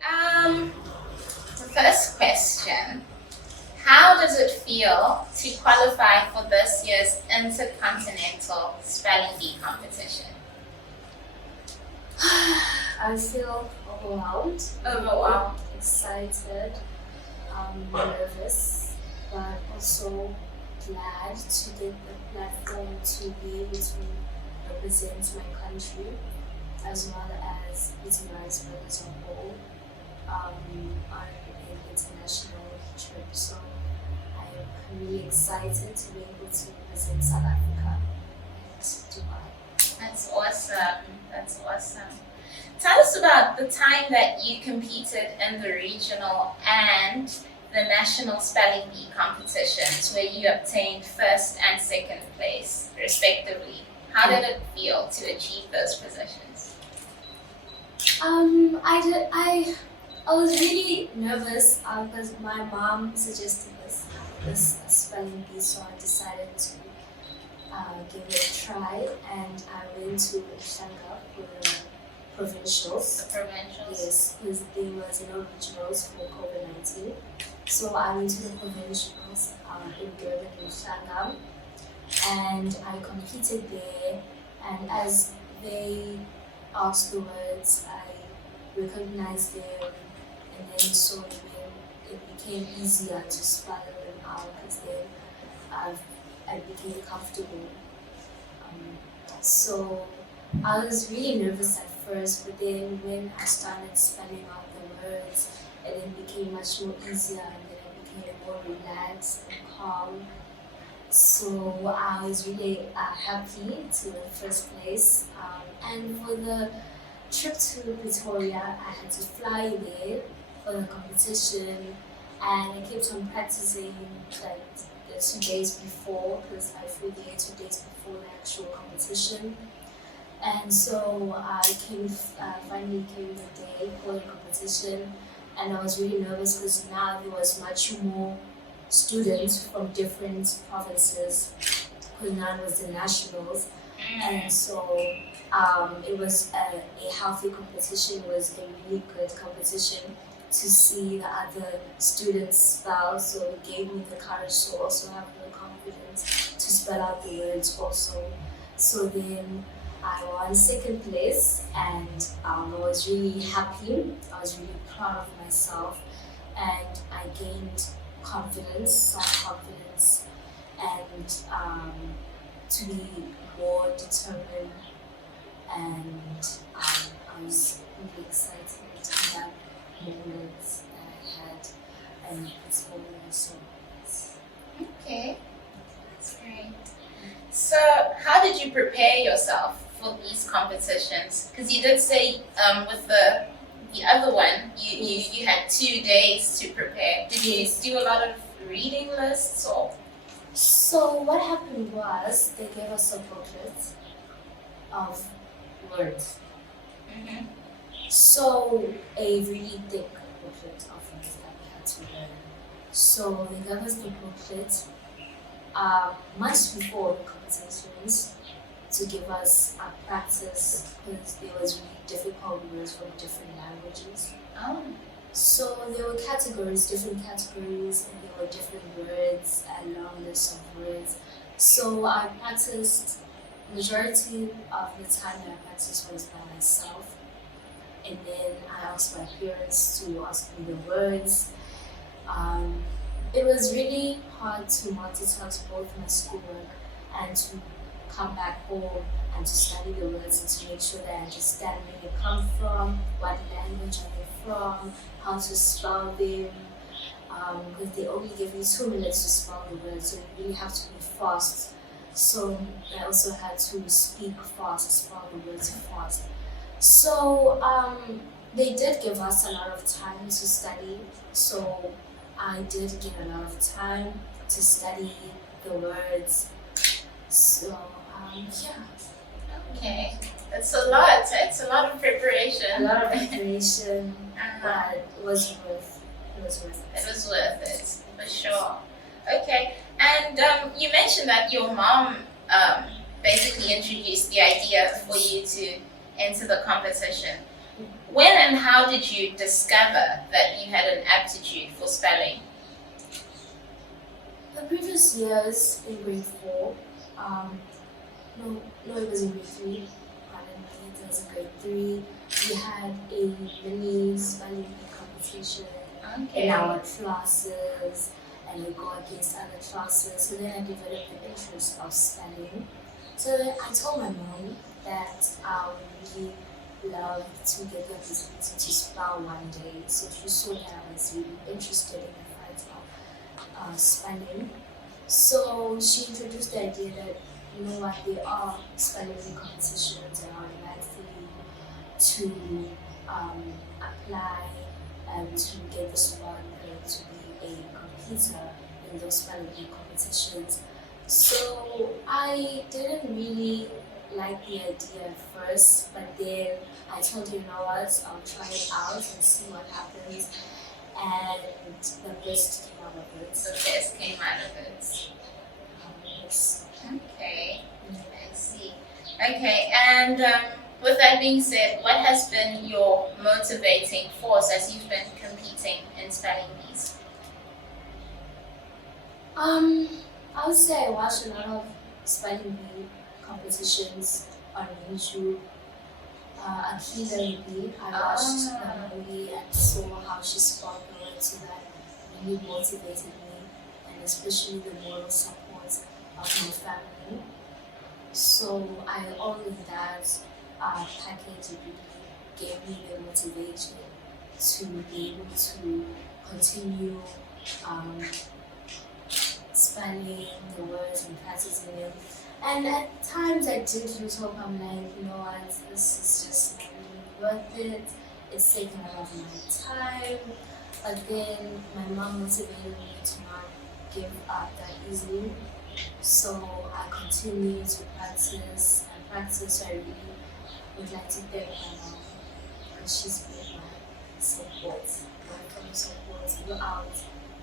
The first question. How does it feel to qualify for this year's Intercontinental Spelling Bee competition? I feel overwhelmed. Overwhelmed. Excited, nervous, but also glad to get the platform to be able to represent my country as well as utilize me as a whole on an international trip. So I'm really excited to be able to represent South Africa and Dubai. That's awesome. That's awesome. Tell us about the time that you competed in the regional and the national spelling bee competitions where you obtained first and second place, respectively. How did it feel to achieve those positions? I was really nervous because my mom suggested this spelling bee, so I decided to give it a try, and I went to Shanghai for the provincials. The provincials? Yes, because there was no regionals for COVID-19. So I went to the provincials in Durban and Shanghai, and I competed there. And as they asked the words, I recognized them, and then so it became easier to spell them out because then I became comfortable. So I was really nervous at first, but then when I started spelling out the words, it then became much more easier, and then I became more relaxed and calm. So I was really happy to the first place. And for the trip to Pretoria, I had to fly there for the competition, and I kept on practicing like the 2 days before, because I flew there 2 days before the actual competition. And so I finally came the day for the competition, and I was really nervous because now there was much more students from different provinces, because now it was the nationals. And so it was a healthy competition. It was a really good competition to see the other students spell, so it gave me the courage to also have the confidence to spell out the words also. So then I won second place, and I was really happy. I was really proud of myself, and I gained confidence, self-confidence, and to be more determined. And I was really excited to that moment that I had, and it's all so nice. Okay, that's great. So, how did you prepare yourself for these competitions? Because you did say with the other one, you had 2 days to prepare. Did you do a lot of reading lists or? So what happened was they gave us a booklet of words. Mm-hmm. So a really thick booklet of words that we had to learn. So they gave us the booklet months before the competitions to give us a practice, because there was really difficult words from different languages. Oh. So there were categories, different categories, and there were different words, a long list of words. So I practiced, majority of the time that I practiced was by myself. And then I asked my parents to ask me the words. It was really hard to multitask both my schoolwork and to come back home and to study the words and to make sure that I understand where they come from, what language are they from, how to spell them, because they only give you 2 minutes to spell the words, so you really have to be fast. So I also had to speak fast, spell the words fast. So they did give us a lot of time to study, so I did get a lot of time to study the words. So yeah. Okay, it's a lot. It's a lot of preparation. A lot of preparation, but it was worth it. It was worth it, for sure. Okay, and you mentioned that your mom basically introduced the idea for you to enter the competition. When and how did you discover that you had an aptitude for spelling? The previous years in grade 4, no, it was in grade 3. Pardon me, it was in grade 3. We had a mini spelling bee competition in our classes, and we go against other classes. So then I developed the interest of spelling. So then I told my mom that I would really love to get the opportunity to spell one day. So she saw that I was really interested in the fight of spelling. So she introduced the idea that, you know what, there are spelling bee competitions around the life for you to apply and to get this one to be a competitor in those spelling bee competitions. So I didn't really like the idea at first, but then I told her, you know what, I'll try it out and see what happens. And the best came out of it. The best came out of it. Yes. Okay, I see. Okay, and with that being said, what has been your motivating force as you've been competing in spelling bees? I would say I watched a lot of spelling bee competitions on YouTube. Akila Lee, I watched the movie and saw how she spelled the word, so that really motivated me, and especially the moral support of my family. So all of that package really gave me the motivation to be able to continue spelling the words and practicing them. And at times I did lose hope. I'm like, you know what, this is just not really worth it. It's taking a lot of my time. But then my mom motivated me to not give up that easily. So I continue to practice and practice. I really would like to thank my mom, because she's been my support, my firm support throughout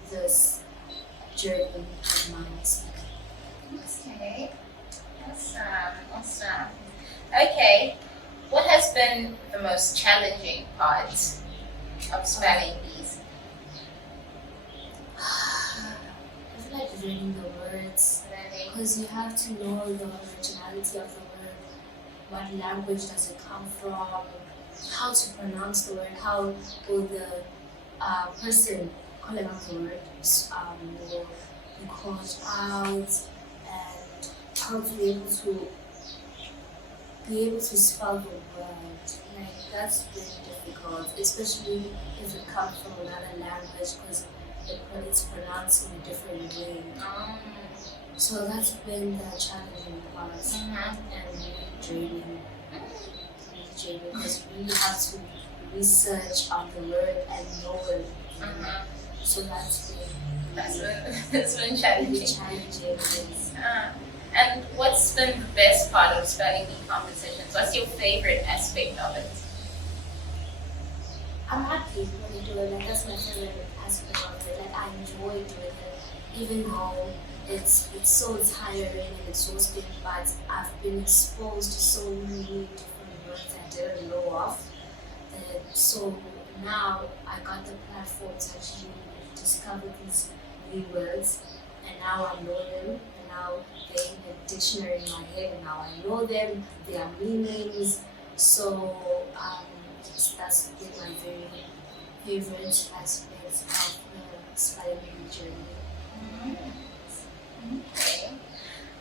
this journey of mine. Okay. Awesome. Okay, what has been the most challenging part of spelling bees? I feel like learning the words, because you have to know the originality of the word, what language does it come from, how to pronounce the word, how will the person calling out the word will be called out, and how to be able to spell the word. Like, that's really difficult, especially if it comes from another language, because it's pronounced in a different way. So that's been the challenging part, and really draining, because we really have to research on the word and know it. So that's been challenging. Yes. And what's been the best part of spelling bee competitions? What's your favorite aspect of it? I'm happy when I do it. Like, that's my favorite aspect of it. Like, I enjoy doing it, even though it's so tiring and exhausting. But I've been exposed to so many different words I didn't know of. So now I got the platform to actually discover these new words, and now I know them. And now they're in a dictionary in my head, and now I know them. Their meanings. So that's been my very favorite aspect of the spelling bee journey. Okay.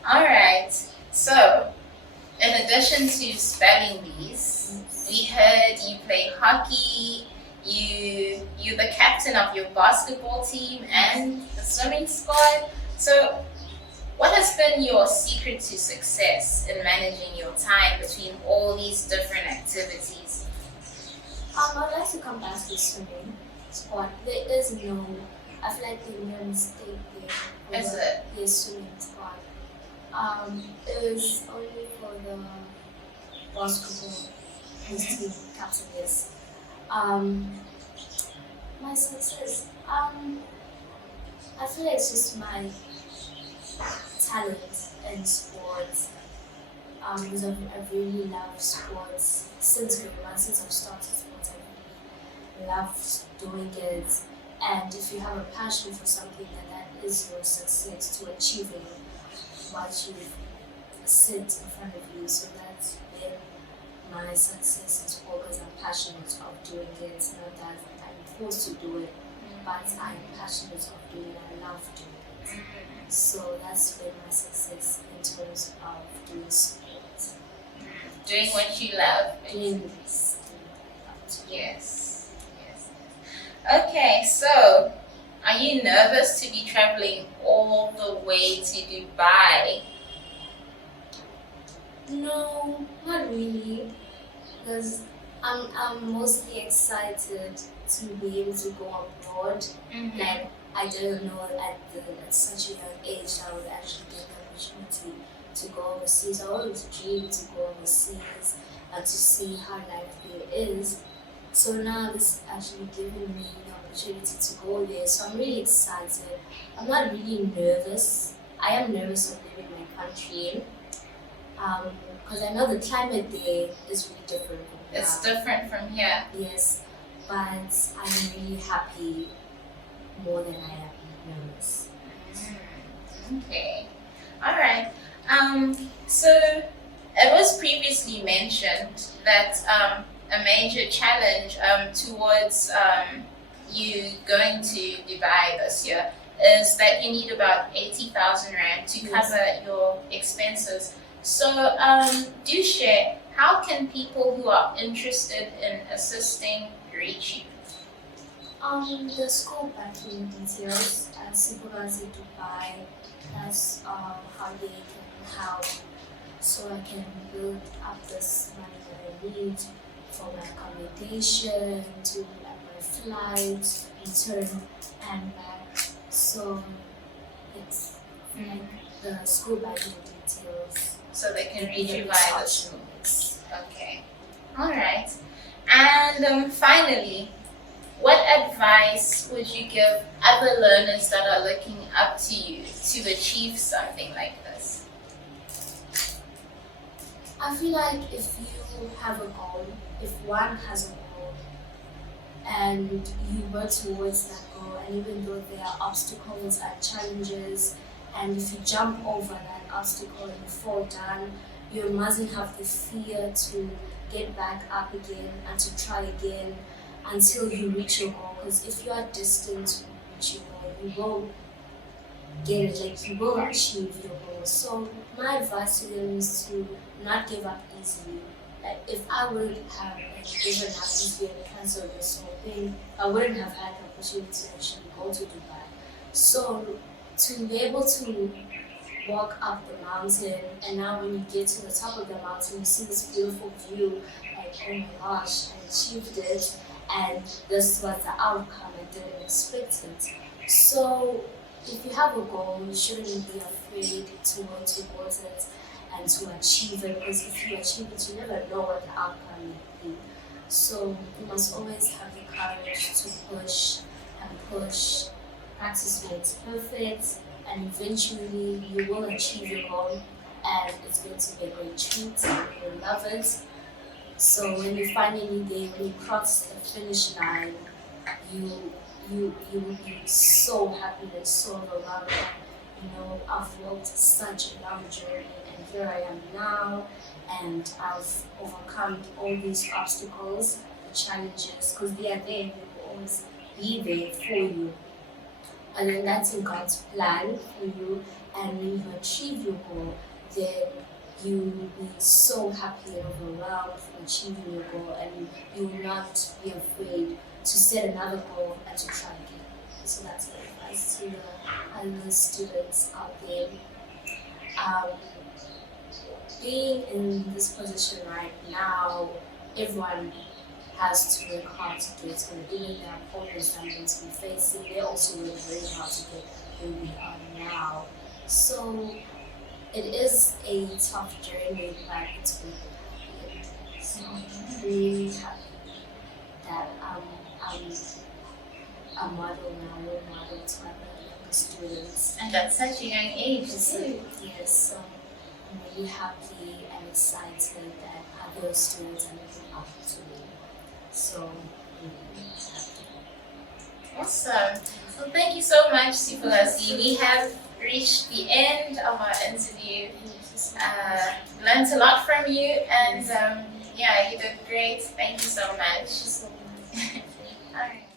Alright. So, in addition to spelling bees, we heard you play hockey, you're the captain of your basketball team and the swimming squad. So, what has been your secret to success in managing your time between all these different activities? I'd like to come back to the swimming squad. There is no, I feel like they made a mistake there. Is it? The swimming squad. It was only for the basketball team captain, yes. My success, I feel like it's just my talent in sports. Because I really love sports since grade 1, since I've started sports. I love doing it. And if you have a passion for something, then that is your success to achieving what you've set in front of you. So that's been my success as well, because I'm passionate of doing it. Not that I'm forced to do it, but I'm passionate of doing it. I love doing it. So that's been my success in terms of doing sport. Doing what you love. Doing this. Yes. Okay, so are you nervous to be traveling all the way to Dubai? No, not really, because I'm mostly excited to be able to go abroad. Like, I didn't know at such a young age that I would actually get the opportunity to go overseas. I always dreamed to go overseas and to see how life there is. So now this actually giving me the opportunity to go there. So I'm really excited. I'm not really nervous. I am nervous of leaving my country. Because I know the climate there is really different from here. It's different from here. Yes, but I'm really happy more than I am nervous. Okay. All right. So it was previously mentioned that a major challenge towards you going to Dubai this year is that you need about 80,000 rand to cover your expenses. So do share, how can people who are interested in assisting reach you? The school banking details at Siphokazi Dubai, that's how they can help, so I can build up this money that I need for my accommodation, to my flight, return and back. So it's like the school banking details. So they can reach you via the school. Okay. All right. And finally, what advice would you give other learners that are looking up to you to achieve something like this? I feel like if you have a goal, if one has a goal, and you work towards that goal, and even though there are obstacles and challenges, and if you jump over that obstacle and you fall down, you mustn't have the fear to get back up again and to try again until you reach your goal. Because if you are distant to reach your goal, you will get it, like you will achieve your goal. So my advice to them is to not give up easily. Like, if I would have given up easily and cancelled this whole thing, I wouldn't have had the opportunity to actually go to Dubai. So to be able to walk up the mountain, and now when you get to the top of the mountain, you see this beautiful view, like, oh my gosh, I achieved it, and this was the outcome, I didn't expect it. So if you have a goal, you shouldn't be afraid to work towards it and to achieve it, because if you achieve it, you never know what the outcome may be. So you must always have the courage to push and push. Practice makes perfect, and eventually you will achieve your goal, and it's going to be a great treat, and you will love it. So when you finally there, when you cross the finish line, you will be so happy and so overwhelmed. You know, I've walked such a long journey, and here I am now, and I've overcome all these obstacles, the challenges, because they are there, they will always be there for you. And then that's in God's plan for you. And when you achieve your goal, then you will be so happy and overwhelmed for achieving your goal, and you will not be afraid to set another goal and to try again. So that's my advice to the other students out there. Being in this position right now, everyone has to work hard to get to it. Even their opponents that meant to be facing, they also work very hard to get where we are now. So it is a tough journey, but it's worth it. So I'm really happy that I'm a model now, role model to other young students. And at such a young age too. Yes, so I'm really happy and excited that other students are looking up to me. So, Awesome. Well, thank you so much, Siphokazi. We have reached the end of our interview. Learned a lot from you, and yeah, you did great. Thank you so much. Thank you so much. All right.